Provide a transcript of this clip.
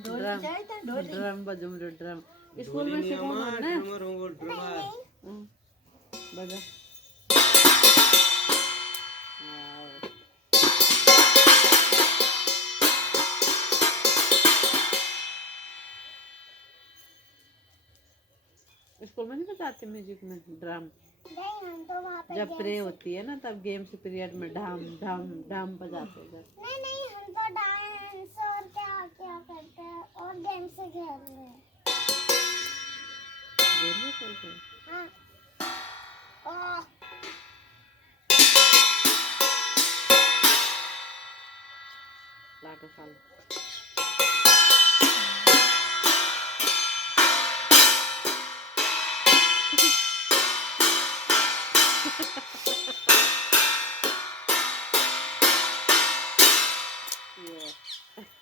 ड्रम बजो मुझे drum school में सिखाऊंगा ना बजा स्कूल में नहीं बताते म्यूजिक में ड्रम नहीं हम तो वहाँ पे जब प्रे होती है ना तब गेम्स पीरियड में ढाम ढाम ढाम बजाते हैं नहीं हम तो डांस और क्या क्या करते हैं और गेम से खेल रहे हैं गेम में खेलते हैं हाँ ओह लाटो साल Yeah.